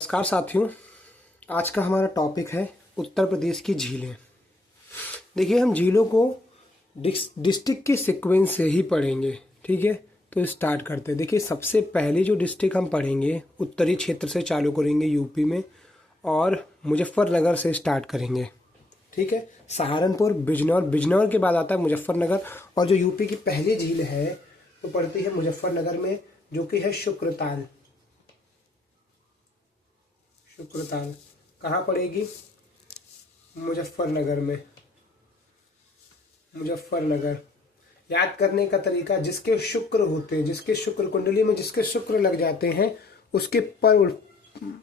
नमस्कार साथियों, आज का हमारा टॉपिक है उत्तर प्रदेश की झीलें। देखिए, हम झीलों को डिस्ट्रिक्ट के सीक्वेंस से ही पढ़ेंगे। ठीक है, तो स्टार्ट करते हैं। देखिए, सबसे पहले जो डिस्ट्रिक्ट हम पढ़ेंगे उत्तरी क्षेत्र से चालू करेंगे यूपी में, और मुजफ्फरनगर से स्टार्ट करेंगे। ठीक है, सहारनपुर, बिजनौर, बिजनौर के बाद आता है मुजफ्फरनगर, और जो यूपी की पहली झील है वो पड़ती है मुजफ्फरनगर में, जो कि है शुक्रताल। शुक्रताल कहाँ पड़ेगी? मुजफ्फरनगर में। मुजफ्फरनगर। याद करने का तरीका, जिसके शुक्र होते हैं, जिसके शुक्र कुंडली में जिसके शुक्र लग जाते हैं, उसके पर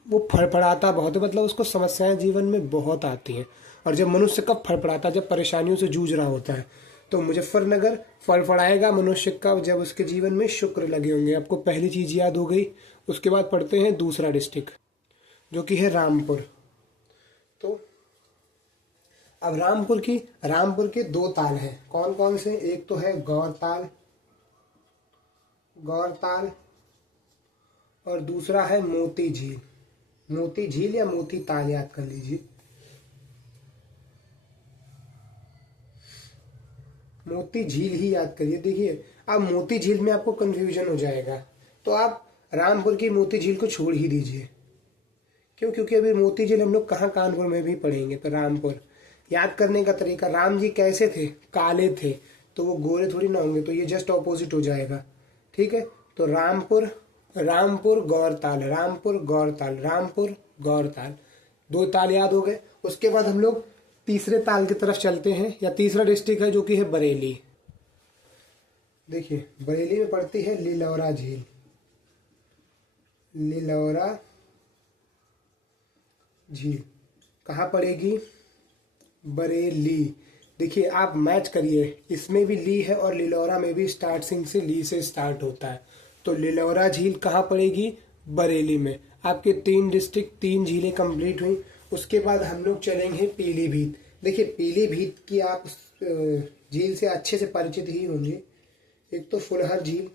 वो फड़फड़ाता बहुत है, मतलब उसको समस्याएं जीवन में बहुत आती हैं। और जब मनुष्य कब फड़फड़ाता है? जब परेशानियों से जूझ रहा होता है। तो मुजफ्फरनगर फड़फड़ाएगा मनुष्य का जब उसके जीवन में शुक्र लगे होंगे। आपको पहली चीज याद हो गई। उसके बाद पढ़ते हैं दूसरा डिस्ट्रिक्ट, जो कि है रामपुर। तो अब रामपुर के दो ताल हैं। कौन कौन से? एक तो है गौरताल, गौरताल, और दूसरा है मोती झील। मोती झील या मोती ताल याद कर लीजिए। मोती झील ही याद करिए। देखिए, अब मोती झील में आपको कंफ्यूजन हो जाएगा, तो आप रामपुर की मोती झील को छोड़ ही दीजिए। क्यों? क्योंकि अभी मोती झील हम लोग कहाँ कानपुर में भी पढ़ेंगे। तो रामपुर याद करने का तरीका, राम जी कैसे थे? काले थे, तो वो गोरे थोड़ी ना होंगे, तो ये जस्ट ऑपोजिट हो जाएगा। ठीक है, तो रामपुर, रामपुर गौरताल, रामपुर गौरताल, रामपुर गौरताल, दो ताल याद हो गए। उसके बाद हम लोग तीसरे ताल की तरफ चलते हैं, या तीसरा डिस्ट्रिक्ट है जो कि है बरेली। देखिए, बरेली में पड़ती है लिलौरा झील। लिलौरा झील कहाँ पड़ेगी? बरेली। देखिए, आप मैच करिए, इसमें भी ली है और लिलौरा में भी स्टार्टिंग से ली से स्टार्ट होता है। तो लिलौरा झील कहाँ पड़ेगी? बरेली में। आपके 3 डिस्ट्रिक्ट, 3 झीलें कंप्लीट हुई। उसके बाद हम लोग चलेंगे पीलीभीत। देखिए, पीलीभीत की आप झील से अच्छे से परिचित ही होंगे। एक तो फुलहर झील,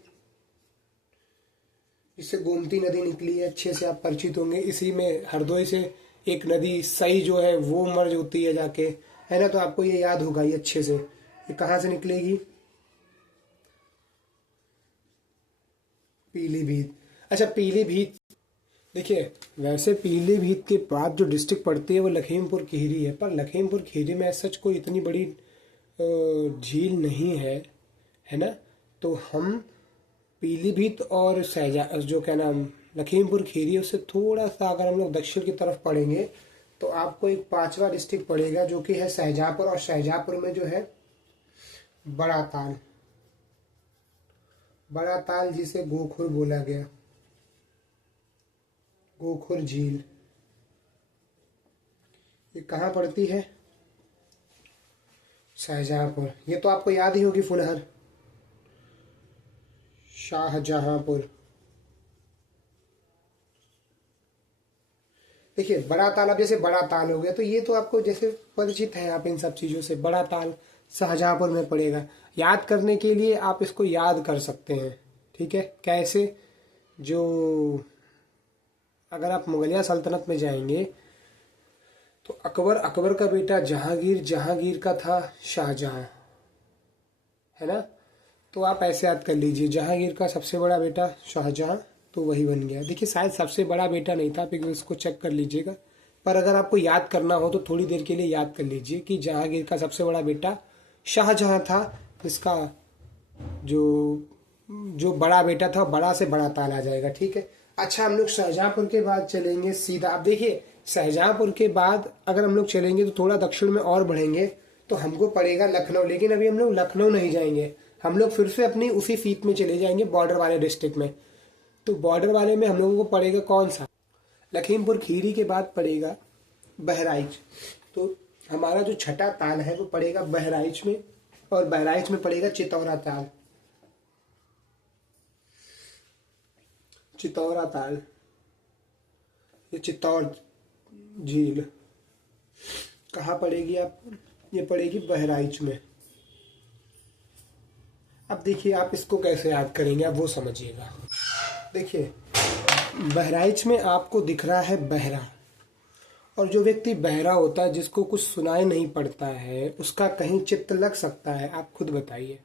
जिससे गोमती नदी निकली है, अच्छे से आप परिचित होंगे। इसी में हरदोई से एक नदी सई जो है वो मर्ज होती है जाके, है ना। तो आपको ये याद होगा ये अच्छे से। ये कहाँ से निकलेगी? पीलीभीत। अच्छा, पीलीभीत, देखिए वैसे पीलीभीत के बाद जो डिस्ट्रिक्ट पड़ती है वो लखीमपुर खीरी है, पर लखीमपुर खीरी में सच कोई इतनी बड़ी झील नहीं है ना। तो हम पीलीभीत और जो क्या नाम लखीमपुर खीरी, उससे थोड़ा सा अगर हम लोग दक्षिण की तरफ पढ़ेंगे तो आपको एक 5वां डिस्ट्रिक्ट पड़ेगा, जो कि है शाहजहांपुर। और शाहजहांपुर में जो है बड़ा ताल, बड़ा ताल जिसे गोखुर बोला गया, गोखुर झील। ये कहाँ पड़ती है? शाहजहांपुर। ये तो आपको याद ही होगी, फुलहर, शाहजहांपुर। देखिए, बड़ा ताल, अब जैसे बड़ा ताल हो गया तो ये तो आपको जैसे परिचित है आप इन सब चीज़ों से। बड़ा ताल शाहजहांपुर में पड़ेगा। याद करने के लिए आप इसको याद कर सकते हैं। ठीक है, कैसे? जो अगर आप मुगलिया सल्तनत में जाएंगे तो अकबर का बेटा जहांगीर, जहांगीर का था शाहजहां, है ना। तो आप ऐसे याद कर लीजिए, जहांगीर का सबसे बड़ा बेटा शाहजहां, तो वही बन गया। देखिए, शायद सबसे बड़ा बेटा नहीं था, फिर इसको चेक कर लीजिएगा। पर अगर आपको याद करना हो तो थोड़ी देर के लिए याद कर लीजिए कि जहांगीर का सबसे बड़ा बेटा शाहजहां था, जिसका जो बड़ा बेटा था, बड़ा से बड़ा ताल आ जाएगा। ठीक है। अच्छा, हम लोग शाहजहांपुर के बाद चलेंगे सीधा। अब देखिए, शाहजहांपुर के बाद अगर हम लोग चलेंगे तो थोड़ा दक्षिण में और बढ़ेंगे तो हमको पड़ेगा लखनऊ। लेकिन अभी हम लोग लखनऊ नहीं जाएंगे, हम लोग फिर से अपनी उसी फीत में चले जाएंगे, बॉर्डर वाले डिस्ट्रिक्ट में। तो बॉर्डर वाले में हम लोगों को पड़ेगा कौन सा? लखीमपुर खीरी के बाद पड़ेगा बहराइच। तो हमारा जो छठा ताल है वो पड़ेगा बहराइच में, और बहराइच में पड़ेगा चितौरा ताल। चितौरा ताल, ये चित्तौर झील कहाँ पड़ेगी आपको? ये पड़ेगी बहराइच में। अब देखिए, आप इसको कैसे याद करेंगे, आप वो समझिएगा। देखिए, बहराइच में आपको दिख रहा है बहरा, और जो व्यक्ति बहरा होता है, जिसको कुछ सुनाई नहीं पड़ता है, उसका कहीं चित्त लग सकता है? आप खुद बताइए,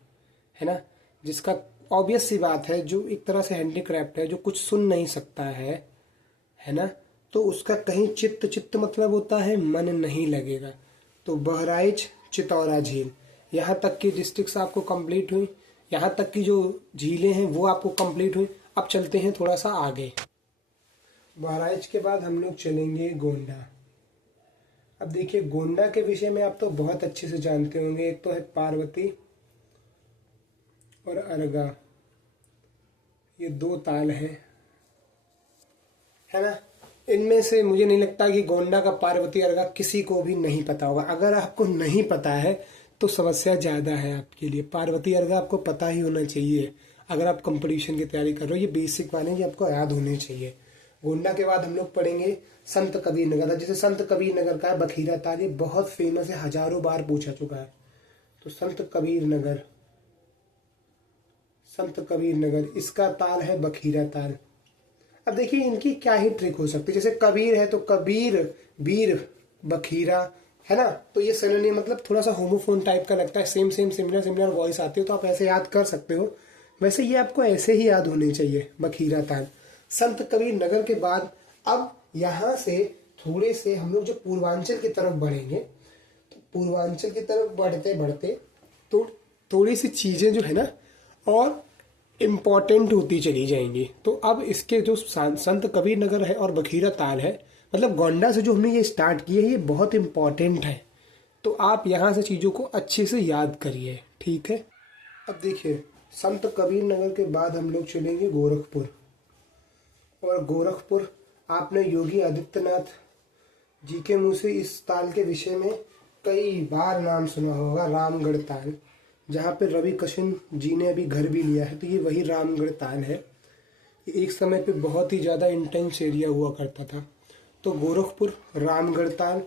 है ना। जिसका ऑब्वियस सी बात है, जो एक तरह से हैंडीक्राफ्ट है, जो कुछ सुन नहीं सकता है ना, तो उसका कहीं चित्त, चित्त मतलब होता है मन, नहीं लगेगा। तो बहराइच, चितौरा झील, यहाँ तक की डिस्ट्रिक्ट्स आपको कंप्लीट हुई, यहाँ तक की जो झीलें हैं वो आपको कंप्लीट हुई। अब चलते हैं थोड़ा सा आगे। बहराइच के बाद हम लोग चलेंगे गोंडा। अब देखिए, गोंडा के विषय में आप तो बहुत अच्छे से जानते होंगे। एक तो है पार्वती और अर्गा, ये दो ताल है ना। इनमें से मुझे नहीं लगता कि गोंडा का पार्वती अर्गा किसी को भी नहीं पता होगा। अगर आपको नहीं पता है तो समस्या ज़्यादा है आपके लिए। पार्वती अर्गा आपको पता ही होना चाहिए अगर आप कंपटीशन की तैयारी कर रहे हो। ये बेसिक वाले, ये आपको याद होने चाहिए। गोंडा के बाद हम लोग पढ़ेंगे संत कबीर नगर। जैसे संत कबीर नगर का बखीरा ताल, ये बहुत फेमस है, हजारों बार पूछा चुका है। तो संत कबीर नगर, संत कबीर नगर, इसका ताल है बखीरा ताल। अब देखिए, इनकी क्या ही ट्रिक हो सकती है। जैसे कबीर है तो कबीर, बीर, बखीरा, है ना। तो ये सिनोनिम, मतलब थोड़ा सा होमोफोन टाइप का लगता है, same same similar similar voice आती है, तो आप ऐसे याद कर सकते हो। वैसे ये आपको ऐसे ही याद होने चाहिए, बखीरा ताल। संत कबीर नगर के बाद अब यहाँ से थोड़े से हम लोग जो पूर्वांचल की तरफ बढ़ेंगे, तो पूर्वांचल की तरफ बढ़ते बढ़ते तो थोड़ी सी चीजें जो है ना और इम्पॉर्टेंट होती चली जाएंगी। तो अब इसके जो संत कबीर नगर है और बखीरा ताल है, मतलब गोंडा से जो हमने ये स्टार्ट किए है, ये बहुत इम्पॉर्टेंट है। तो आप यहाँ से चीज़ों को अच्छे से याद करिए, ठीक है। अब देखिए, संत कबीर नगर के बाद हम लोग चलेंगे गोरखपुर। और गोरखपुर, आपने योगी आदित्यनाथ जी के मुंह से इस ताल के विषय में कई बार नाम सुना होगा, रामगढ़ ताल, जहाँ पे रवि किशन जी ने अभी घर भी लिया है। तो ये वही रामगढ़ ताल है। ये एक समय पे बहुत ही ज़्यादा इंटेंस एरिया हुआ करता था। तो गोरखपुर, रामगढ़ ताल,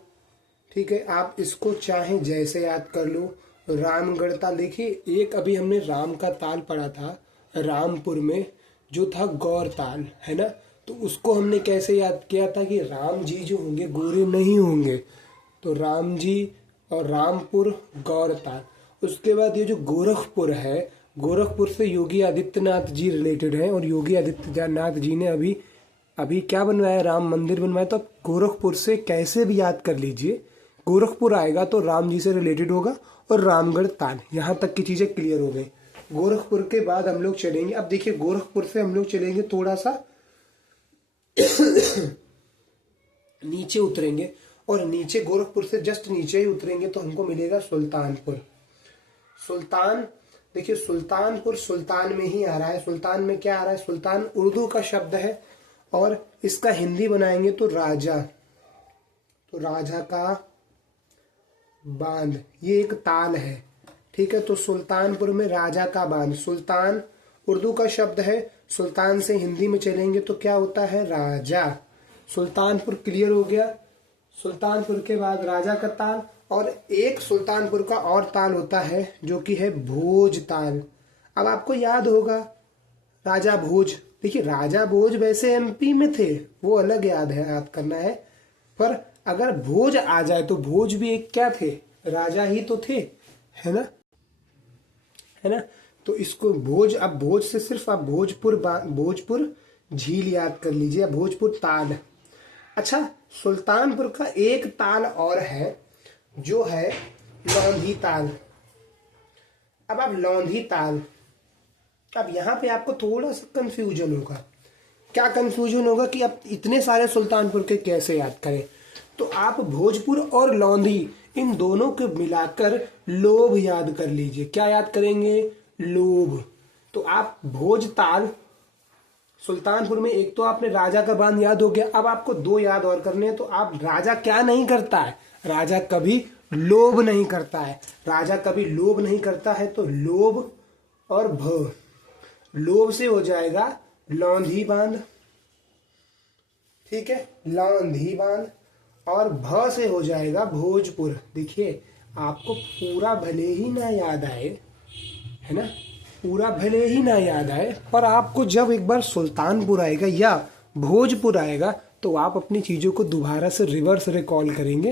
ठीक है। आप इसको चाहे जैसे याद कर लो, रामगढ़ ताल। देखिए, एक अभी हमने राम का ताल पढ़ा था रामपुर में, जो था गौर ताल, है ना। तो उसको हमने कैसे याद किया था कि राम जी जो होंगे गोरे नहीं होंगे। तो राम जी और रामपुर, गौर ताल। उसके बाद ये जो गोरखपुर है, गोरखपुर से योगी आदित्यनाथ जी रिलेटेड है, और योगी आदित्यनाथ जी ने अभी क्या बनवाया, राम मंदिर बनवाया। तो गोरखपुर से कैसे भी याद कर लीजिए, गोरखपुर आएगा तो राम जी से रिलेटेड होगा, और रामगढ़ ताल। यहाँ तक की चीजें क्लियर हो गई। गोरखपुर के बाद हम लोग चलेंगे, अब देखिए गोरखपुर से हम लोग चलेंगे थोड़ा सा नीचे उतरेंगे, और नीचे गोरखपुर से जस्ट नीचे ही उतरेंगे तो हमको मिलेगा सुल्तानपुर। सुल्तान, देखिए सुल्तानपुर सुल्तान में ही आ रहा है। सुल्तान में क्या आ रहा है, सुल्तान उर्दू का शब्द है, और इसका हिंदी बनाएंगे तो राजा। तो राजा का बांध, ये एक ताल है, ठीक है। तो सुल्तानपुर में राजा का बांध, सुल्तान उर्दू का शब्द है, सुल्तान से हिंदी में चलेंगे तो क्या होता है, राजा। सुल्तानपुर क्लियर हो गया। सुल्तानपुर के बाद राजा का ताल, और एक सुल्तानपुर का और ताल होता है जो कि है भोज ताल। अब आपको याद होगा राजा भोज। देखिए, राजा भोज वैसे एमपी में थे, वो अलग याद करना है। पर अगर भोज आ जाए तो भोज भी एक क्या थे, राजा ही तो थे, है ना। तो इसको भोज, अब भोज से सिर्फ आप भोजपुर झील याद कर लीजिए, भोजपुर ताल। अच्छा, सुल्तानपुर का एक ताल और है जो है लौंधी ताल। अब आप लौंधी ताल, अब यहाँ पे आपको थोड़ा सा कंफ्यूजन होगा। क्या कंफ्यूजन होगा कि आप इतने सारे सुल्तानपुर के कैसे याद करें। तो आप भोजपुर और लौंधी, इन दोनों को मिलाकर लोभ याद कर लीजिए। क्या याद करेंगे, लोभ। तो आप भोज ताल सुल्तानपुर में, एक तो आपने राजा का बांध याद हो गया। अब आपको दो याद और करने हैं। तो आप, राजा क्या नहीं करता है, राजा कभी लोभ नहीं करता है। राजा कभी लोभ नहीं करता है, तो लोभ और भ, लोभ से हो जाएगा लौंधी बांध, ठीक है, लौंधी बांध। और भ से हो जाएगा भोजपुर। देखिए, आपको पूरा भले ही ना याद आए, है ना, पूरा भले ही ना याद आए, पर आपको जब एक बार सुल्तानपुर आएगा या भोजपुर आएगा तो आप अपनी चीज़ों को दोबारा से रिवर्स रिकॉल करेंगे,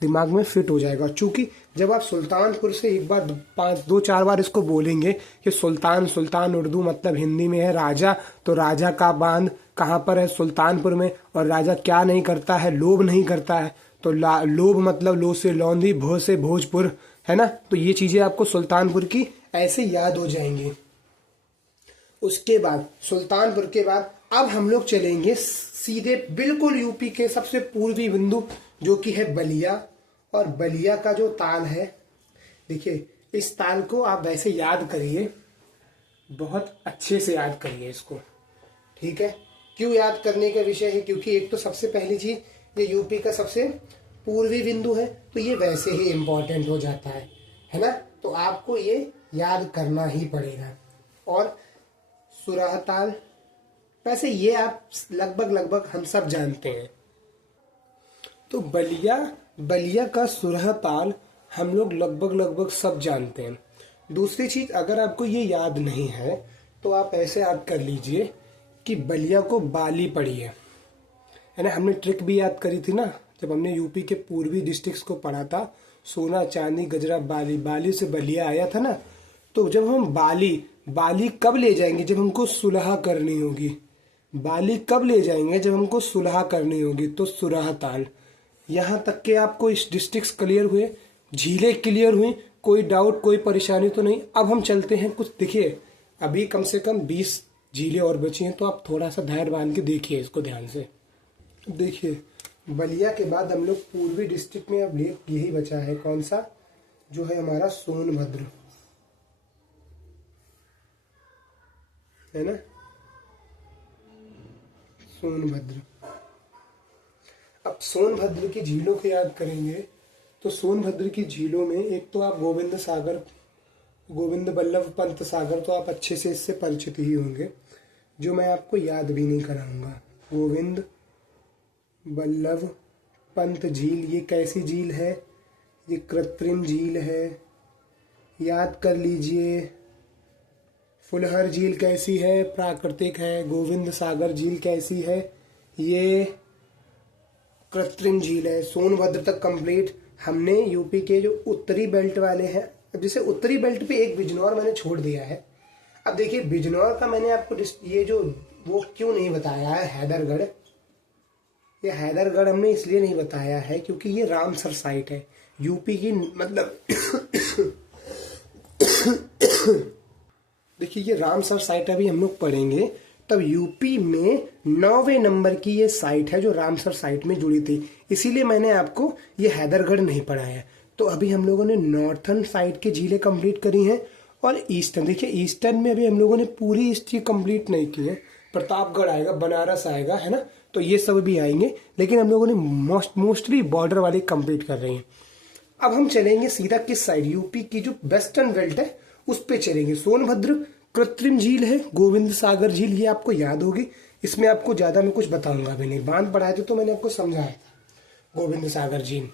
दिमाग में फिट हो जाएगा। चूंकि जब आप सुल्तानपुर से एक बार 2-4 बार इसको बोलेंगे कि सुल्तान सुल्तान उर्दू मतलब हिंदी में है राजा, तो राजा का बांध कहाँ पर है? सुल्तानपुर में। और राजा क्या नहीं करता है? लोभ नहीं करता है। तो लोभ मतलब लो से लौंदी, भो से भोजपुर, है ना। तो ये चीजें आपको सुल्तानपुर की ऐसे याद हो जाएंगी। उसके बाद सुल्तानपुर के बाद अब हम लोग चलेंगे सीधे बिल्कुल यूपी के सबसे पूर्वी बिंदु जो कि है बलिया। और बलिया का जो ताल है, देखिए इस ताल को आप वैसे याद करिए, बहुत अच्छे से याद करिए इसको, ठीक है। क्यों याद करने का विषय है? क्योंकि एक तो सबसे पहली चीज ये यूपी का सबसे पूर्वी बिंदु है, तो ये वैसे ही इंपॉर्टेंट हो जाता है ना। तो आपको ये याद करना ही पड़ेगा। और सुराह ताल, वैसे ये आप लगभग हम सब जानते हैं। तो बलिया का सुरह ताल हम लोग लगभग सब जानते हैं। दूसरी चीज, अगर आपको ये याद नहीं है तो आप ऐसे याद कर लीजिए कि बलिया को बाली पड़ी है ना। हमने ट्रिक भी याद करी थी ना, जब हमने यूपी के पूर्वी डिस्ट्रिक्ट्स को पढ़ा था, सोना चांदी गजरा बाली, बाली से बलिया आया था ना। तो जब हम बाली कब ले जाएंगे? जब हमको सुलह करनी होगी। बाली कब ले जाएंगे? जब हमको सुलह करनी होगी। तो सुरह ताल। यहाँ तक के आपको इस डिस्ट्रिक्ट्स क्लियर हुए, झीलें क्लियर हुई, कोई डाउट कोई परेशानी तो नहीं। अब हम चलते हैं कुछ, देखिए अभी कम से कम 20 झीलें और बची हैं, तो आप थोड़ा सा धैर्य बांध के देखिए इसको ध्यान से। देखिए बलिया के बाद हम लोग पूर्वी डिस्ट्रिक्ट में अब यही बचा है, कौन सा? जो है हमारा सोनभद्र, है ना, सोनभद्र। अब सोनभद्र की झीलों को याद करेंगे तो सोनभद्र की झीलों में एक तो आप गोविंद बल्लभ पंत सागर, तो आप अच्छे से इससे परिचित ही होंगे, जो मैं आपको याद भी नहीं कराऊंगा। गोविंद बल्लभ पंत झील, ये कैसी झील है? ये कृत्रिम झील है, याद कर लीजिए। फुलहर झील कैसी है? प्राकृतिक है। गोविंद सागर झील कैसी है? ये कृत्रिम झील है। सोनभद्र तक कंप्लीट। हमने यूपी के जो उत्तरी बेल्ट वाले हैं, अब जैसे उत्तरी बेल्ट पे एक बिजनौर मैंने छोड़ दिया है। अब देखिए बिजनौर का मैंने आपको ये जो वो क्यों नहीं बताया है, हैदरगढ़। ये हैदरगढ़ हमने इसलिए नहीं बताया है क्योंकि ये रामसर साइट है यूपी की, मतलब देखिए ये रामसर साइट अभी हम लोग पढ़ेंगे, तब यूपी में 9वें नंबर की ये साइट है जो रामसर साइट में जुड़ी थी। इसीलिए मैंने आपको ये हैदरगढ़ नहीं पढ़ाया। तो अभी हम लोगों ने नॉर्थन साइड की झीलें कंप्लीट करी हैं। और ईस्टर्न, देखिए ईस्टर्न में अभी हम लोगों ने पूरी हिस्ट्री कंप्लीट नहीं की है। प्रतापगढ़ आएगा, बनारस आएगा, है ना, तो ये सब भी आएंगे, लेकिन हम लोगों ने मोस्टली बॉर्डर वाले कंप्लीट कर रहे हैं। अब हम चलेंगे सीधा किस साइड? यूपी की जो वेस्टर्न बेल्ट है उस पे चलेंगे। सोनभद्र कृत्रिम झील है, गोविंद सागर झील, ये आपको याद होगी। इसमें आपको ज्यादा मैं कुछ बताऊंगा भी नहीं, बांध पढ़ाए थे तो मैंने आपको समझाया था। गोविंद सागर झील।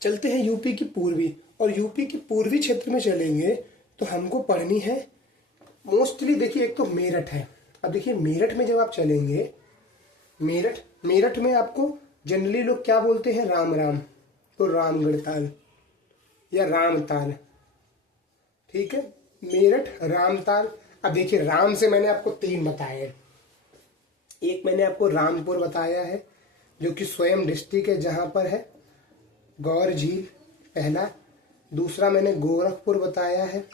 चलते हैं यूपी की पूर्वी, और यूपी की पूर्वी क्षेत्र में चलेंगे तो हमको पढ़नी है मोस्टली, देखिए एक तो मेरठ है। अब देखिए मेरठ में जब आप चलेंगे, मेरठ में आपको जनरली लोग क्या बोलते हैं? राम, तो रामगढ़ ताल या रामताल, ठीक है। मेरठ रामताल। अब देखिए राम से मैंने आपको 3 बताए हैं। एक मैंने आपको रामपुर बताया है जो कि स्वयं डिस्ट्रिक्ट है, जहां पर है गौर झील, पहला। दूसरा मैंने गोरखपुर बताया है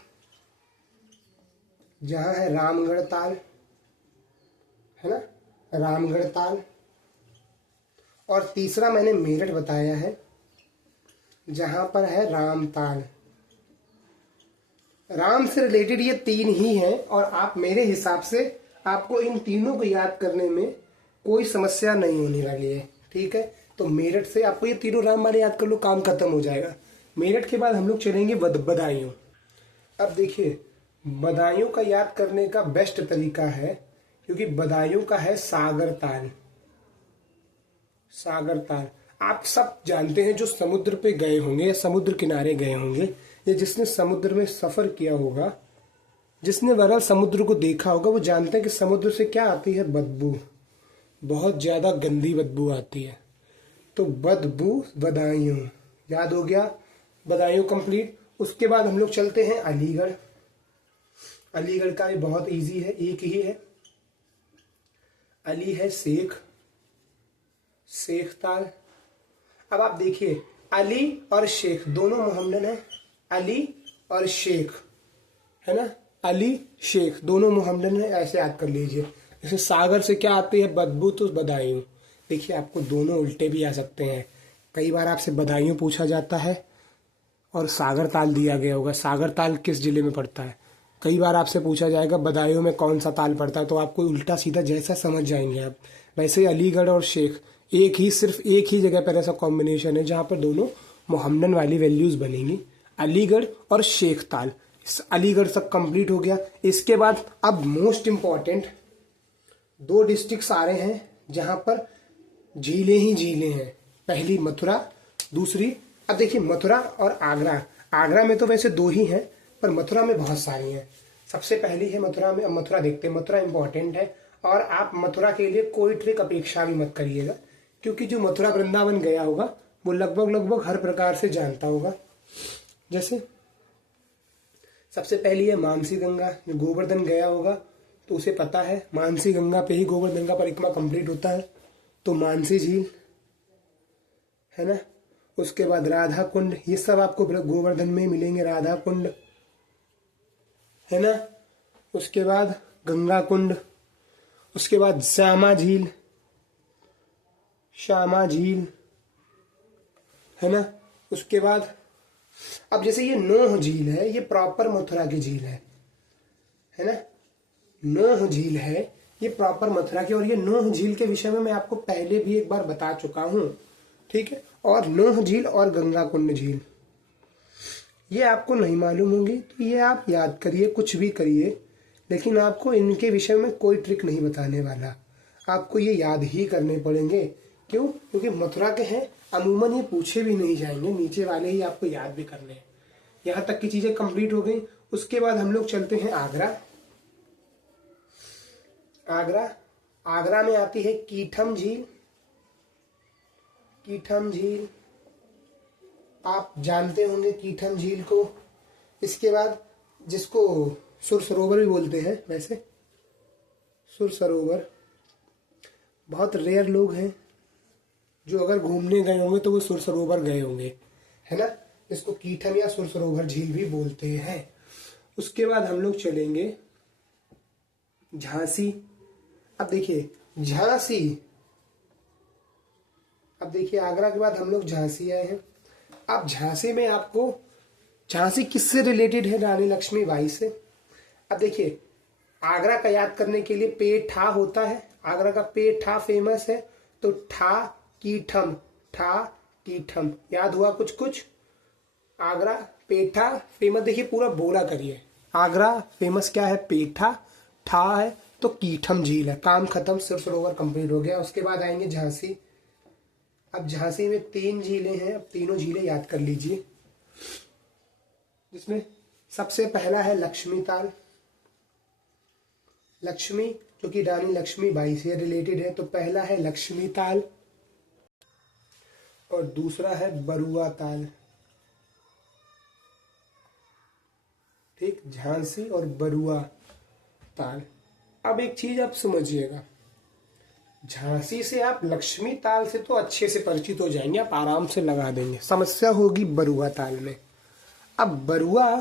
जहां है रामगढ़ ताल, है ना, रामगढ़ ताल। और तीसरा मैंने मेरठ बताया है जहां पर है रामताल। राम से रिलेटेड ये 3 ही हैं, और आप मेरे हिसाब से आपको इन तीनों को याद करने में कोई समस्या नहीं होने वाली है, ठीक है। तो मेरठ से आपको ये तीनों राम वाले याद कर लो, काम खत्म हो जाएगा। मेरठ के बाद हम लोग चलेंगे बदायूं। अब देखिए बदायूं का याद करने का बेस्ट तरीका है, क्योंकि बदायूं का है सागर ताल। आप सब जानते हैं जो समुद्र पे गए होंगे या समुद्र किनारे गए होंगे, या जिसने समुद्र में सफर किया होगा, जिसने बहरहाल समुद्र को देखा होगा, वो जानते हैं कि समुद्र से क्या आती है? बदबू। बहुत ज्यादा गंदी बदबू आती है। तो बदबू बदायूं याद हो गया, बदायूं कंप्लीट। उसके बाद हम लोग चलते हैं अलीगढ़। अलीगढ़ का भी बहुत इजी है, एक ही है। अली है शेख, शेख ताल। अब आप देखिए अली और शेख दोनों मोहम्मदन है, अली और शेख है ना, अली शेख दोनों मोहम्मदन है, ऐसे याद कर लीजिए। जैसे सागर से क्या आती है बदबू, तो बदायूं। देखिए आपको दोनों उल्टे भी आ सकते हैं। कई बार आपसे बदायूं पूछा जाता है और सागर ताल दिया गया होगा, सागर ताल किस जिले में पड़ता है। कई बार आपसे पूछा जाएगा बदायूं में कौन सा ताल पड़ता है, तो आपको उल्टा सीधा जैसा समझ जाएंगे आप। वैसे अलीगढ़ और शेख एक ही, सिर्फ एक ही जगह पर ऐसा कॉम्बिनेशन है जहां पर दोनों मोहम्मदन वाली वैल्यूज बनेंगी, अलीगढ़ और शेख ताल। अलीगढ़ तक कंप्लीट हो गया। इसके बाद अब मोस्ट इंपॉर्टेंट दो डिस्ट्रिक्ट्स आ रहे हैं जहां पर झीलें ही झीलें हैं। पहली मथुरा, दूसरी, अब देखिए मथुरा और आगरा। आगरा में तो वैसे दो ही हैं, पर मथुरा में बहुत सारी हैं। सबसे पहली है मथुरा में। अब मथुरा देखते हैं, मथुरा इंपॉर्टेंट है और आप मथुरा के लिए कोई ट्रिक अपेक्षा भी मत करिएगा, क्योंकि जो मथुरा वृंदावन गया होगा वो लगभग हर प्रकार से जानता होगा। जैसे सबसे पहली है मानसी गंगा, जो गोवर्धन गया होगा तो उसे पता है मानसी गंगा पे ही गोवर्धन का परिक्रमा कंप्लीट होता है, तो मानसी झील है ना। उसके बाद राधा कुंड, ये सब आपको गोवर्धन में मिलेंगे, राधा कुंड है ना। उसके बाद गंगा कुंड, उसके बाद श्यामा झील, श्यामा झील है ना। उसके बाद अब जैसे ये नोह झील है, ये प्रॉपर मथुरा की झील है ना। नोह झील है ये प्रॉपर मथुरा की, और ये नोह झील के विषय में मैं आपको पहले भी एक बार बता चुका हूं, ठीक है। और नोह झील और गंगा कुंड झील ये आपको नहीं मालूम होंगी, तो ये आप याद करिए, कुछ भी करिए, लेकिन आपको इनके विषय में कोई ट्रिक नहीं बताने वाला, आपको ये याद ही करने पड़ेंगे। क्यों? क्योंकि मथुरा के हैं, अमूमन ये पूछे भी नहीं जाएंगे, नीचे वाले ही आपको याद भी करने हैं। यहां तक की चीजें कंप्लीट हो गई। उसके बाद हम लोग चलते हैं आगरा। आगरा, आगरा में आती है कीठम झील। कीठम झील आप जानते होंगे कीठम झील को। इसके बाद जिसको सुर सरोवर भी बोलते हैं, वैसे सुर सरोवर बहुत रेयर लोग हैं जो अगर घूमने गए होंगे तो वो सुर सरोवर गए होंगे, है ना। इसको कीठम या सुर सरोवर झील भी बोलते हैं। उसके बाद हम लोग चलेंगे झांसी। अब देखिए झांसी, अब देखिए आगरा के बाद हम लोग झांसी आए हैं। अब झांसी में आपको, झांसी किससे रिलेटेड है? रानी लक्ष्मीबाई से। अब देखिए आगरा का याद करने के लिए पेठा होता है, आगरा का पेठा फेमस है, तो ठा कीठम, ठा कीठम याद हुआ कुछ कुछ। आगरा पेठा फेमस, देखिए पूरा बोला करिए। आगरा फेमस क्या है? पेठा, ठा है तो कीठम झील है। काम खत्म, सुर सरोवर कंप्लीट हो गया। उसके बाद आएंगे झांसी। अब झांसी में 3 झीलें हैं, अब तीनों झीलें याद कर लीजिए, जिसमें सबसे पहला है लक्ष्मी ताल। लक्ष्मी जो कि रानी लक्ष्मीबाई से रिलेटेड है, तो पहला है लक्ष्मी ताल और दूसरा है बरुआ ताल। ठीक, झांसी और बरुआ ताल। अब एक चीज आप समझिएगा, झांसी से आप लक्ष्मी ताल से तो अच्छे से परिचित हो जाएंगे, आप आराम से लगा देंगे। समस्या होगी बरुआ ताल में। अब बरुआ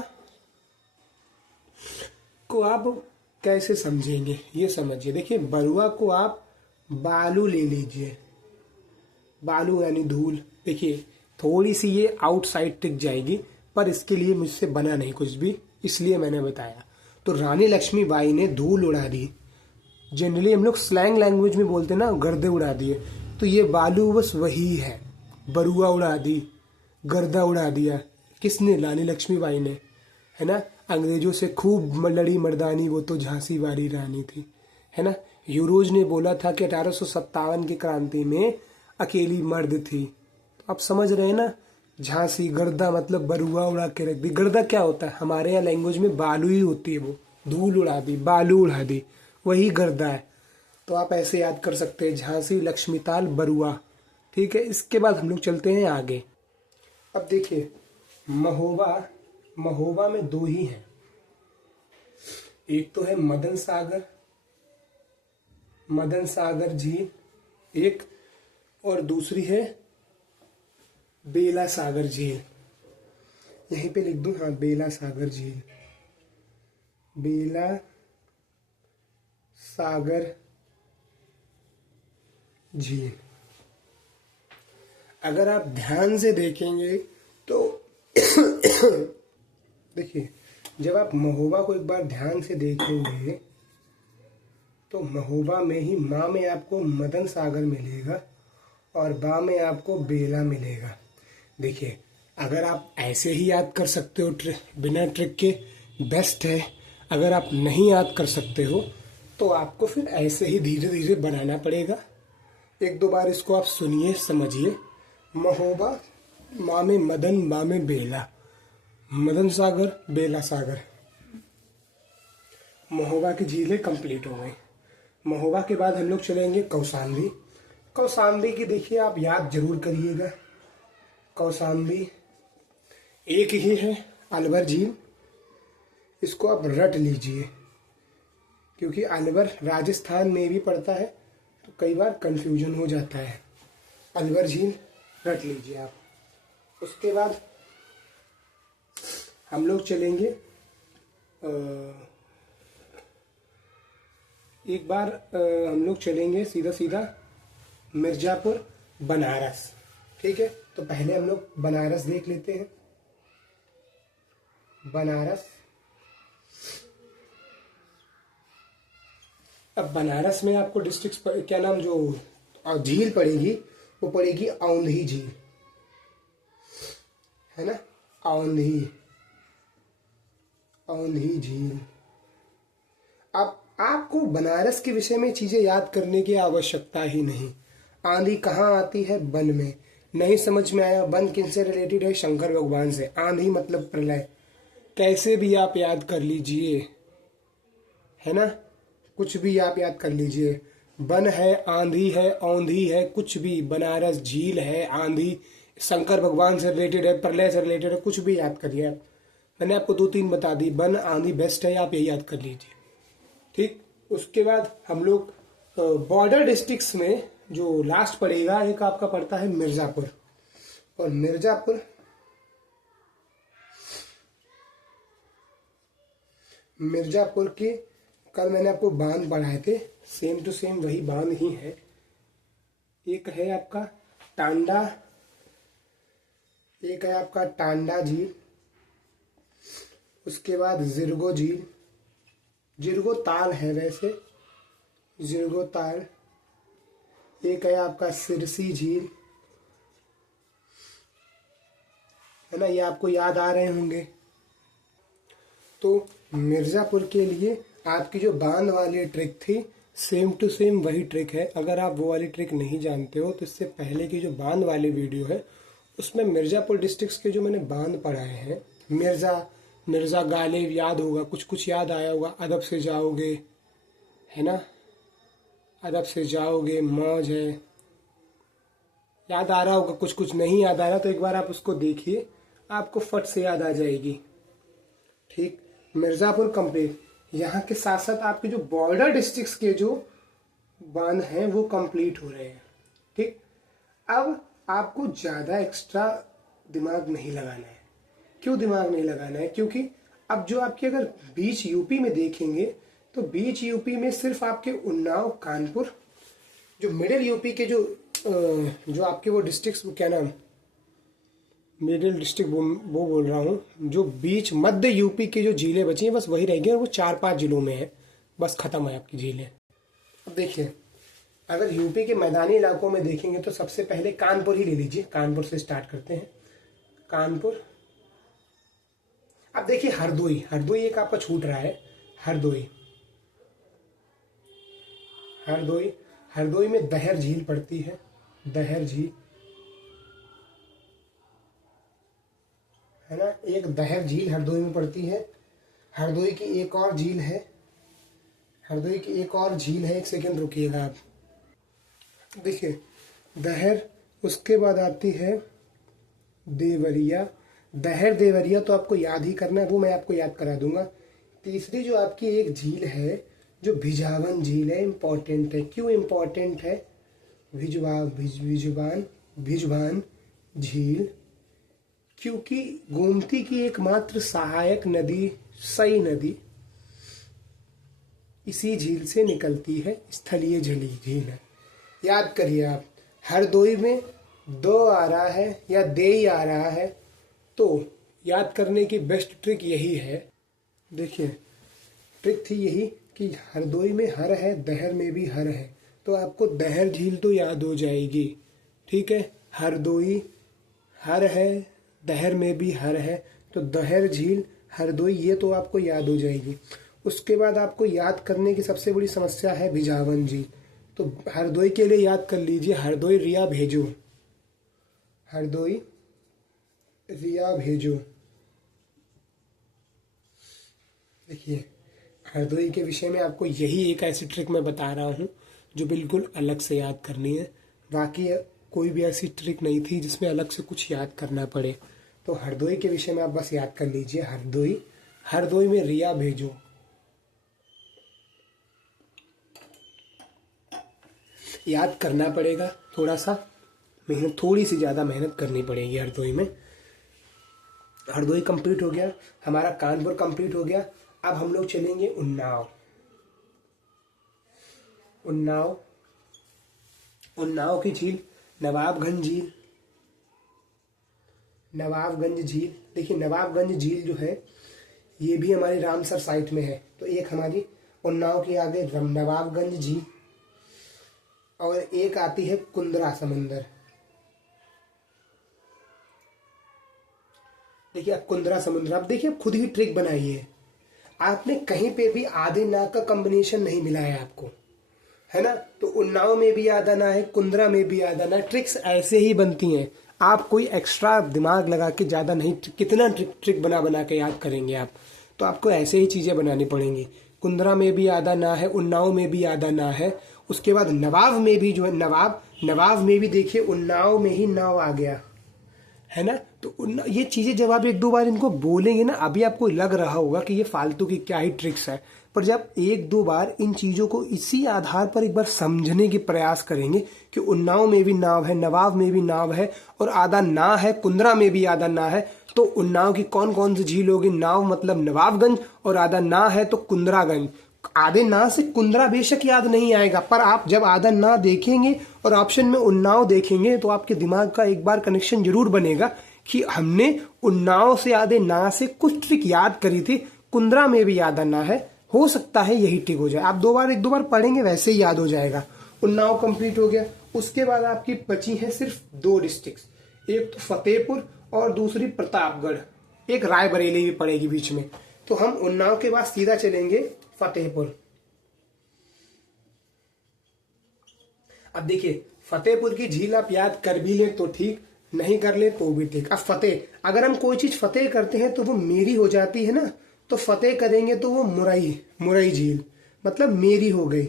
को आप कैसे समझेंगे ये समझिए। देखिए बरुआ को आप बालू ले लीजिए, बालू यानी धूल। देखिए थोड़ी सी ये आउटसाइड टिक जाएगी, पर इसके लिए मुझसे बना नहीं कुछ भी, इसलिए मैंने बताया। तो रानी लक्ष्मीबाई ने धूल उड़ा दी, जनरली हम लोग स्लैंग लैंग्वेज में बोलते ना, गर्दे उड़ा दिए, तो ये बालू बस वही है। बरुआ उड़ा दी, गर्दा उड़ा दिया, किसने? रानी लक्ष्मीबाई ने, है ना। अंग्रेजों से खूब लड़ी मर्दानी, वो तो झांसी वाली रानी थी, है ना। यूरोज ने बोला था कि 1857 की क्रांति में अकेली मर्द थी। आप समझ रहे हैं ना। झांसी, गर्दा मतलब बरुआ उड़ा के रख दी। गर्दा क्या होता है? हमारे यहाँ लैंग्वेज में बालू ही होती है, वो धूल उड़ा दी, बालू उड़ा दी, वही गर्दा है। तो आप ऐसे याद कर सकते हैं, झांसी, लक्ष्मीताल, बरुआ। ठीक है, इसके बाद हम लोग चलते हैं आगे। अब देखिए, महोबा, महोबा में दो ही हैं, एक तो है मदन सागर, मदन सागर झील एक, और दूसरी है बेला सागर झील। यहीं पे लिख दूं, हाँ, बेला सागर झील, बेला सागर झील। अगर आप ध्यान से देखेंगे तो देखिए, जब आप महोबा को एक बार ध्यान से देखेंगे तो महोबा में ही माँ में आपको मदन सागर मिलेगा और बा में आपको बेला मिलेगा। देखिए, अगर आप ऐसे ही याद कर सकते हो बिना ट्रिक के, बेस्ट है। अगर आप नहीं याद कर सकते हो तो आपको फिर ऐसे ही धीरे धीरे बनाना पड़ेगा। एक दो बार इसको आप सुनिए, समझिए। महोबा, माँ में मदन, बा में बेला, मदन सागर, बेला सागर। महोबा की झीलें कंप्लीट हो गई। महोबा के बाद हम लोग चलेंगे कौशाम्बी। कौशाम्बी की देखिए आप याद जरूर करिएगा। कौशाम्बी एक ही है, अलवर झील। इसको आप रट लीजिए, क्योंकि अलवर राजस्थान में भी पड़ता है तो कई बार कंफ्यूजन हो जाता है। अलवर झील रट लीजिए आप। उसके बाद हम लोग चलेंगे एक बार हम लोग चलेंगे सीधा सीधा मिर्जापुर, बनारस। ठीक है, तो पहले हम लोग बनारस देख लेते हैं। बनारस, अब बनारस में आपको डिस्ट्रिक्ट क्या नाम, जो झील पड़ेगी वो पड़ेगी औंधी झील, है ना, औंधी, औंधी झील। अब आपको बनारस के विषय में चीजें याद करने की आवश्यकता ही नहीं। आंधी कहाँ आती है? बन में। नहीं समझ में आया, बन किनसे रिलेटेड है? शंकर भगवान से। आंधी मतलब प्रलय। कैसे भी आप याद कर लीजिए, है ना, कुछ भी आप याद कर लीजिए। बन है, आंधी है, औंधी है, कुछ भी। बनारस झील है, आंधी शंकर भगवान से रिलेटेड है, प्रलय से रिलेटेड है, कुछ भी याद करिए आप। मैंने आपको दो तीन बता दी, बन, आंधी बेस्ट है, आप यही याद कर लीजिए। ठीक, उसके बाद हम लोग बॉर्डर डिस्ट्रिक्ट्स में जो लास्ट पड़ेगा, एक आपका पड़ता है मिर्जापुर। और मिर्जापुर के कल मैंने आपको बांध पढ़ाए थे, सेम टू सेम वही बांध ही है। एक है आपका टांडा, एक है आपका टांडा झील। उसके बाद जिरगो झील, जिरगो ताल है वैसे, जिरगो ताल। एक है आपका सिरसी झील, है ना, ये आपको याद आ रहे होंगे। तो मिर्जापुर के लिए आपकी जो बांध वाली ट्रिक थी, सेम टू सेम वही ट्रिक है। अगर आप वो वाली ट्रिक नहीं जानते हो तो इससे पहले की जो बांध वाली वीडियो है उसमें मिर्जापुर डिस्ट्रिक्ट्स के जो मैंने बांध पढ़ाए हैं, मिर्जा गालिब याद होगा, कुछ कुछ याद आया होगा। अदब से जाओगे, है ना, अदब से जाओगे, मौज है, याद आ रहा होगा। कुछ कुछ नहीं याद आ रहा तो एक बार आप उसको देखिए, आपको फट से याद आ जाएगी। ठीक, मिर्जापुर कंप्लीट। यहाँ के साथ साथ आपके जो बॉर्डर डिस्ट्रिक्ट्स के जो बांध हैं वो कंप्लीट हो रहे हैं। ठीक, अब आपको ज्यादा एक्स्ट्रा दिमाग नहीं लगाना है। क्यों दिमाग नहीं लगाना है? क्योंकि अब जो आपके अगर बीच यूपी में देखेंगे तो बीच यूपी में सिर्फ आपके उन्नाव, कानपुर, जो मिडिल यूपी के जो आपके वो डिस्ट्रिक्ट्स, क्या नाम, मिडिल डिस्ट्रिक्ट वो बोल रहा हूँ, जो बीच मध्य यूपी की जो झीलें बची हैं बस वही रह गई, और वो 4-5 जिलों में है, बस खत्म है आपकी झीलें। अब देखिए, अगर यूपी के मैदानी इलाकों में देखेंगे तो सबसे पहले कानपुर ही ले लीजिए। कानपुर से स्टार्ट करते हैं, कानपुर। अब देखिए हरदोई, हरदोई एक आपका छूट रहा है, हरदोई, हरदोई, हरदोई में दहर झील पड़ती है, दहर झील, है ना, एक दहर झील हरदोई में पड़ती है। हरदोई की एक और झील है हरदोई की एक और झील है, एक सेकंड रुकिएगा आप। देखिए दहर, उसके बाद आती है देवरिया। दहर देवरिया तो आपको याद ही करना है, वो मैं आपको याद करा दूंगा। तीसरी जो आपकी एक झील है जो भिजावन झील है, इम्पोर्टेंट है। क्यों इम्पोर्टेंट है? भिजवान झील, क्योंकि गोमती की एकमात्र सहायक नदी सई नदी इसी झील से निकलती है, स्थलीय झील है। याद करिए आप, हरदोई में दो आ रहा है या दे ही आ रहा है, तो याद करने की बेस्ट ट्रिक यही है। देखिए ट्रिक थी यही कि हरदोई में हर है, दहर में भी हर है, तो आपको दहर झील तो याद हो जाएगी। ठीक है, हरदोई हर है, दहर में भी हर है, तो दहर झील हरदोई, ये तो आपको याद हो जाएगी। उसके बाद आपको याद करने की सबसे बड़ी समस्या है भिजावन झील, तो हरदोई के लिए याद कर लीजिए, हरदोई रिया भेजो, हरदोई रिया भेजो। देखिए हरदोई के विषय में आपको यही एक ऐसी ट्रिक मैं बता रहा हूँ जो बिल्कुल अलग से याद करनी है, बाकी कोई भी ऐसी ट्रिक नहीं थी जिसमें अलग से कुछ याद करना पड़े। तो हरदोई के विषय में आप बस याद कर लीजिए, हरदोई, हरदोई में रिया भेजो। याद करना पड़ेगा, थोड़ा सा मेहनत, थोड़ी सी ज़्यादा मेहनत करनी पड़ेगी हरदोई में। हरदोई कंप्लीट हो गया, हमारा कानपुर कंप्लीट हो गया। अब हम लोग चलेंगे उन्नाव। उन्नाव, उन्नाव की झील नवाबगंज झील, नवाबगंज झील। देखिए नवाबगंज झील जो है ये भी हमारी रामसर साइट में है, तो एक हमारी उन्नाव की आगे नवाबगंज झील और एक आती है कुंद्रा समुंदर। देखिए अब कुंद्रा समुद्र, अब देखिए खुद ही ट्रिक बनाइए, आपने कहीं पे भी आधे नाक का कॉम्बिनेशन नहीं मिला है आपको, है ना। तो उन्नाव में भी आधा ना है, कुंद्रा में भी आधा ना। ट्रिक्स ऐसे ही बनती हैं, आप कोई एक्स्ट्रा दिमाग लगा के ज़्यादा नहीं, कितना ट्रिक बना बना के याद करेंगे आप, तो आपको ऐसे ही चीज़ें बनानी पड़ेंगी। कुंद्रा में भी आधा ना है, उन्नाव में भी आधा ना है। उसके बाद नवाब में भी जो है, नवाब में भी देखिए उन्नाव में ही नाव आ गया, है ना। तो ये चीज़ें जब आप एक दो बार इनको बोलेंगे ना, अभी आपको लग रहा होगा कि ये फालतू की क्या ही ट्रिक्स है, पर जब एक दो बार इन चीज़ों को इसी आधार पर एक बार समझने की प्रयास करेंगे कि उन्नाव में भी नाव है, नवाब में भी नाव है और आधा ना है, कुंद्रा में भी आधा ना है, तो उन्नाव की कौन कौन सी झील होगी? नाव मतलब नवाबगंज और आधा ना है तो कुंद्रागंज। आधे ना से कुंद्रा बेशक याद नहीं आएगा, पर आप जब आधा ना देखेंगे और ऑप्शन में उन्नाव देखेंगे तो आपके दिमाग का एक बार कनेक्शन जरूर बनेगा कि हमने उन्नाव से आधे ना से कुछ ट्रिक याद करी थी, कुंद्रा में भी आधा ना है, हो सकता है यही ट्रिक हो जाए। आप एक दो बार पढ़ेंगे वैसे ही याद हो जाएगा। उन्नाव कंप्लीट हो गया। उसके बाद आपकी बची है सिर्फ दो डिस्ट्रिक्ट, एक तो फतेहपुर और दूसरी प्रतापगढ़, एक रायबरेली भी पड़ेगी बीच में। तो हम उन्नाव के बाद सीधा चलेंगे फतेहपुर। अब देखिए फतेहपुर की झील आप याद कर भी ले तो ठीक, नहीं कर ले तो भी ठीक। अब फतेह, अगर हम कोई चीज फतेह करते हैं तो वो मेरी हो जाती है ना, तो फतेह करेंगे तो वो मुरई झील मतलब मेरी हो गई।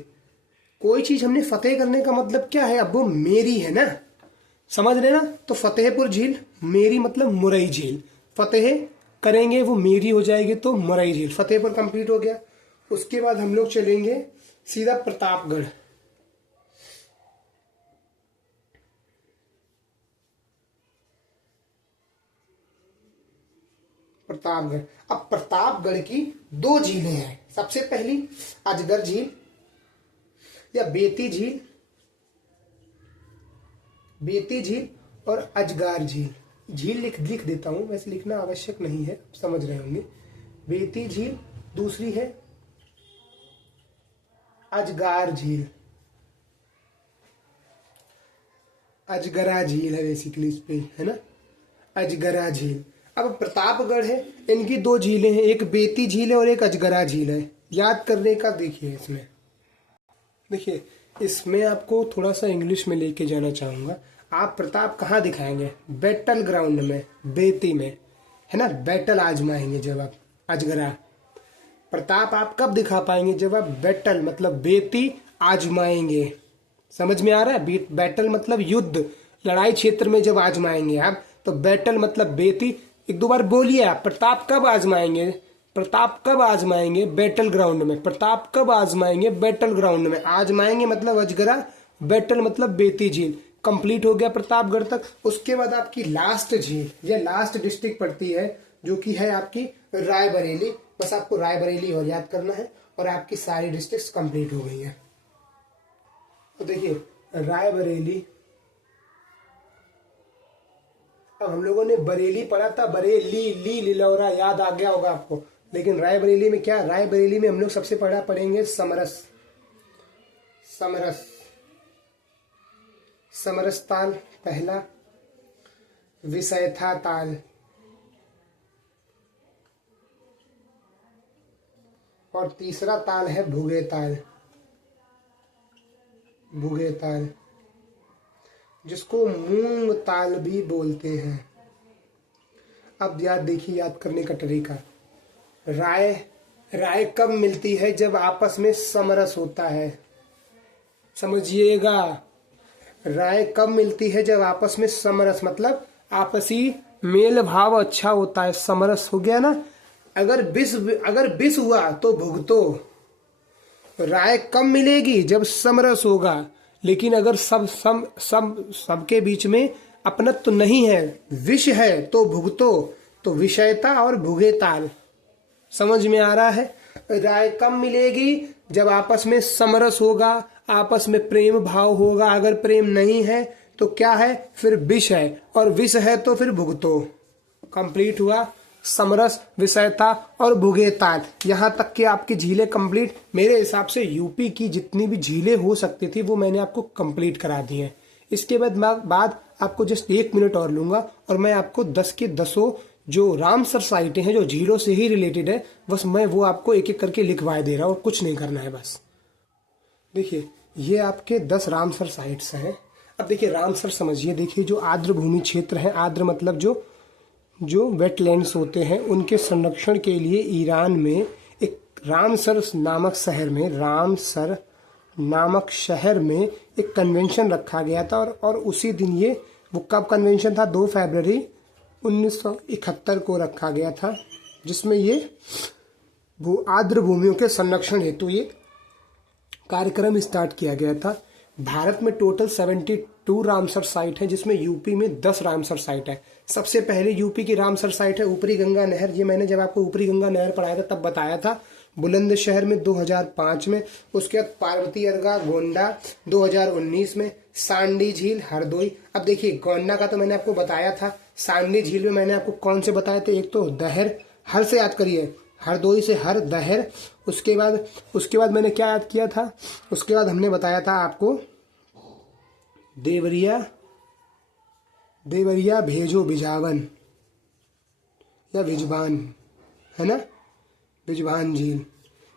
कोई चीज हमने फतेह करने का मतलब क्या है? अब वो मेरी है ना, समझ रहे ना। तो फतेहपुर झील मेरी मतलब मुरई झील, फतेह करेंगे वो मेरी हो जाएगी तो मुरई झील। फतेहपुर कंप्लीट हो गया। उसके बाद हम लोग चलेंगे सीधा प्रतापगढ़। प्रतापगढ़, अब प्रतापगढ़ की दो झीलें हैं। सबसे पहली अजगर झील या बेती झील, बेती झील और अजगार झील। झील लिख देता हूं, वैसे लिखना आवश्यक नहीं है, समझ रहे होंगे। बेती झील, दूसरी है अजगार झील, अजगरा झील है बेसिकली इस पे, है ना, अजगरा झील। अब प्रतापगढ़ है, इनकी दो झीलें हैं, एक बेती झील है और एक अजगरा झील है। याद करने का देखिए इसमें, देखिए इसमें आपको थोड़ा सा इंग्लिश में लेके जाना चाहूंगा। आप प्रताप कहाँ दिखाएंगे? बैटल ग्राउंड में, बेती में, है ना, बैटल आजमाएंगे जब आप। अजगरा, प्रताप आप कब दिखा पाएंगे? जब आप बैटल मतलब बेटी आजमाएंगे। समझ में आ रहा है? बैटल मतलब युद्ध, लड़ाई क्षेत्र में जब आजमाएंगे आप, तो बैटल मतलब बेटी। एक दो बार बोलिए आप, प्रताप कब आजमाएंगे? प्रताप कब आजमाएंगे? बैटल ग्राउंड में। प्रताप कब आजमाएंगे? बैटल ग्राउंड में। आजमाएंगे मतलब अजगरा, बैटल मतलब बेती झील। कंप्लीट हो गया प्रतापगढ़ तक। उसके बाद आपकी लास्ट झील या लास्ट डिस्ट्रिक्ट पड़ती है जो कि है आपकी रायबरेली। बस आपको रायबरेली और याद करना है और आपकी सारी डिस्ट्रिक्ट्स कंप्लीट हो गई हैं। तो देखिए रायबरेली, अब हम लोगों ने बरेली पढ़ा था, बरेली ली लिलौरा याद आ गया होगा आपको। लेकिन रायबरेली में क्या? रायबरेली में हम लोग सबसे पढ़ेंगे समरस। समरस, समरस ताल पहला, विषयथा ताल और तीसरा ताल है भुगे ताल। भुगे ताल जिसको मूंग ताल भी बोलते हैं। अब याद देखिए, याद करने का तरीका। राय, राय कब मिलती है? जब आपस में समरस होता है। समझिएगा, राय कब मिलती है? जब आपस में समरस मतलब आपसी मेल भाव अच्छा होता है। समरस हो गया ना। अगर विष हुआ तो भुगतो। राय कब मिलेगी? जब समरस होगा। लेकिन अगर सबके बीच में अपनत्व तो नहीं है, विष है, तो भुगतो। तो विषयता और भुगे ताल। समझ में आ रहा है? राय कब मिलेगी? जब आपस में समरस होगा, आपस में प्रेम भाव होगा। अगर प्रेम नहीं है तो क्या है? फिर विष है, और विष है तो फिर भुगतो। कंप्लीट हुआ समरस, विषयता और भुगे ताल। यहाँ तक कि आपकी झीलें कंप्लीट। मेरे हिसाब से यूपी की जितनी भी झीलें हो सकती थी वो मैंने आपको कंप्लीट करा दी हैं। इसके बाद आपको जस्ट 1 मिनट और लूंगा और मैं आपको 10 के 10 जो रामसर साइटें हैं जो झीलों से ही रिलेटेड है, बस मैं वो आपको एक एक करके लिखवाए दे रहा हूँ और कुछ नहीं करना है बस। देखिए ये आपके 10 रामसर साइट्स हैं। अब देखिए रामसर समझिए, देखिए जो आर्द्र भूमि क्षेत्र है, आर्द्र मतलब जो वेटलैंड्स होते हैं, उनके संरक्षण के लिए ईरान में एक रामसर नामक शहर में एक कन्वेंशन रखा गया था। और उसी दिन वो कब कन्वेंशन था? 2 फरवरी 1971 को रखा गया था, जिसमें ये आर्द्र भूमियों के संरक्षण हेतु ये कार्यक्रम स्टार्ट किया गया था। भारत में टोटल 72 रामसर साइट है, जिसमें यूपी में 10 रामसर साइट है। सबसे पहले यूपी की रामसर साइट है ऊपरी गंगा नहर। ये मैंने जब आपको ऊपरी गंगा नहर पढ़ाया था तब बताया था, बुलंदशहर में 2005 में। उसके बाद पार्वती अर्गा गोंडा 2019 में, सांडी झील हरदोई। अब देखिए गोंडा का तो मैंने आपको बताया था, सांडी झील में मैंने आपको कौन से बताए थे? एक तो दहर, हर से याद करिए, हरदोई से हर, दहर। उसके बाद मैंने क्या याद किया था? उसके बाद हमने बताया था आपको देवरिया भेजो बिजावन या विजबान, है ना, विजबान झील।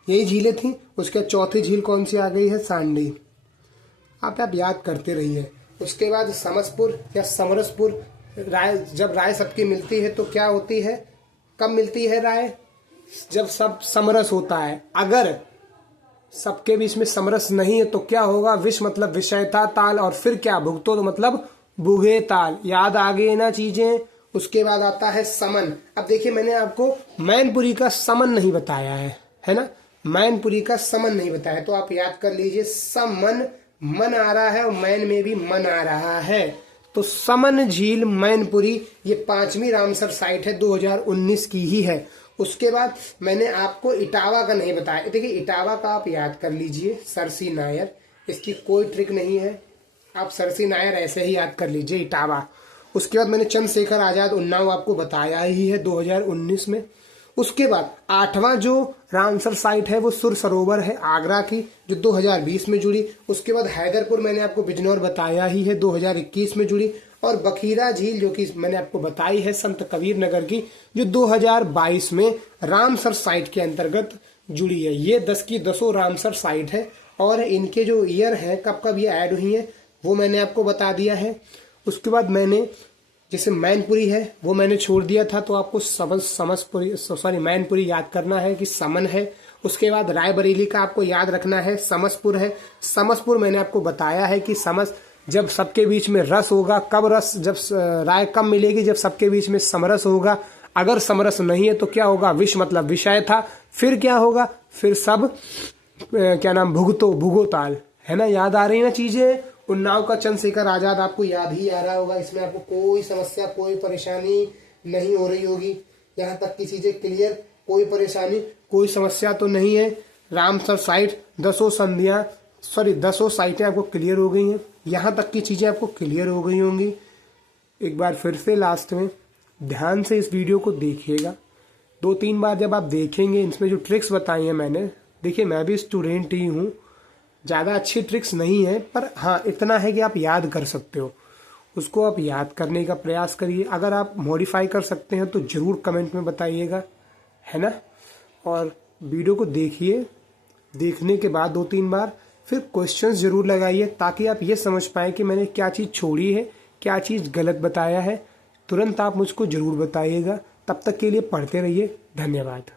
यही झीलें थी। उसके चौथी झील कौन सी आ गई है? सांडी। आप याद करते रहिए। उसके बाद समसपुर या समरसपुर। राय, जब राय सबकी मिलती है तो क्या होती है? कब मिलती है राय? जब सब समरस होता है। अगर सबके बीच में समरस नहीं है तो क्या होगा? विष मतलब विषयता ताल, और फिर क्या? भुगतो तो मतलब भुगे ताल। याद आ गई ना चीजें? उसके बाद आता है समन। अब देखिए मैंने आपको मैनपुरी का समन नहीं बताया है ना, मैनपुरी का समन नहीं बताया, तो आप याद कर लीजिए समन, मन आ रहा है और मैन में भी मन आ रहा है, तो समन झील मैनपुरी ये 5वीं रामसर साइट है, 2019 की ही है। उसके बाद मैंने आपको इटावा का नहीं बताया। देखिए इटावा का आप याद कर लीजिए, सरसी नायर, इसकी कोई ट्रिक नहीं है, आप सरसी नायर ऐसे ही याद कर लीजिए इटावा। उसके बाद मैंने चंद्रशेखर आजाद उन्नाव आपको बताया ही है 2019 में। उसके बाद 8वां जो रामसर साइट है वो सुर सरोवर है आगरा की, जो 2020 में जुड़ी। उसके बाद हैदरपुर मैंने आपको बिजनौर बताया ही है, 2021 में जुड़ी। और बखीरा झील जो कि मैंने आपको बताई है संत कबीर नगर की, जो 2022 में रामसर साइट के अंतर्गत जुड़ी है। ये 10 की 10 रामसर साइट है और इनके जो ईयर है कब कब ये ऐड हुई है वो मैंने आपको बता दिया है। उसके बाद मैंने जैसे मैनपुरी है वो मैंने छोड़ दिया था, तो आपको मैनपुरी याद करना है कि समन है उसके बाद रायबरेली का आपको याद रखना है समसपुर है। समसपुर मैंने आपको बताया है कि समस जब सबके बीच में रस होगा, कब रस, जब राय कब मिलेगी, जब सबके बीच में समरस होगा। अगर समरस नहीं है तो क्या होगा, विष मतलब विषय था, फिर क्या होगा, फिर सब क्या नाम, भुगो ताल, है ना। याद आ रही ना चीजें। उन्नाव का चंद्रशेखर आजाद आपको याद ही आ रहा होगा, इसमें आपको कोई समस्या कोई परेशानी नहीं हो रही होगी। यहाँ तक की चीजें क्लियर, कोई परेशानी कोई समस्या तो नहीं है। रामसर साइट 10 साइटें आपको क्लियर हो गई हैं। यहाँ तक की चीजें आपको क्लियर हो गई होंगी। एक बार फिर से लास्ट में ध्यान से इस वीडियो को देखिएगा। 2-3 बार जब आप देखेंगे, इसमें जो ट्रिक्स बताई हैं मैंने, देखिए मैं भी स्टूडेंट ही हूँ, ज़्यादा अच्छी ट्रिक्स नहीं है, पर हाँ इतना है कि आप याद कर सकते हो। उसको आप याद करने का प्रयास करिए। अगर आप मॉडिफाई कर सकते हैं तो ज़रूर कमेंट में बताइएगा, है ना। और वीडियो को देखिए, देखने के बाद 2-3 बार फिर क्वेश्चंस ज़रूर लगाइए, ताकि आप ये समझ पाएँ कि मैंने क्या चीज़ छोड़ी है, क्या चीज़ गलत बताया है। तुरंत आप मुझको ज़रूर बताइएगा। तब तक के लिए पढ़ते रहिए। धन्यवाद।